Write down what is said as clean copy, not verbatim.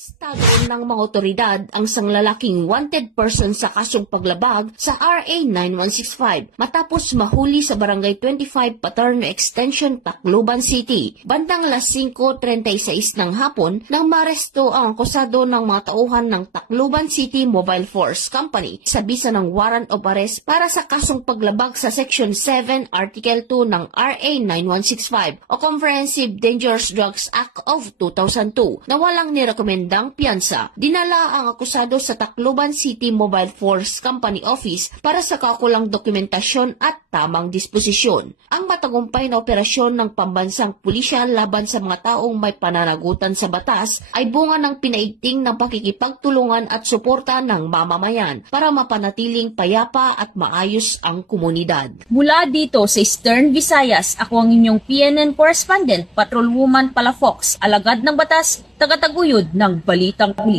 Arestado ng mga otoridad ang isang lalaking wanted person sa kasong paglabag sa RA 9165 matapos mahuli sa Barangay 25 Paterno Extension, Tacloban City. Bandang alas 5:36 ng hapon nang maresto ang akusado ng mga tauhan ng Tacloban City Mobile Force Company sa bisa ng warrant of arrest para sa kasong paglabag sa Section 7 Article 2 ng RA 9165 o Comprehensive Dangerous Drugs Act of 2002 na walang nirekomendang piyansa. Dinala ang akusado sa Tacloban City Mobile Force Company Office para sa kaukulang dokumentasyon at tamang disposisyon. Ang matagumpay na operasyon ng pambansang pulisya laban sa mga taong may pananagutan sa batas ay bunga ng pinaigting ng pakikipagtulungan at suporta ng mamamayan para mapanatiling payapa at maayos ang komunidad. Mula dito sa Eastern Visayas, ako ang inyong PNN correspondent, Patrolwoman Palafox, alagad ng batas, tagataguyod ng Balitang Huli.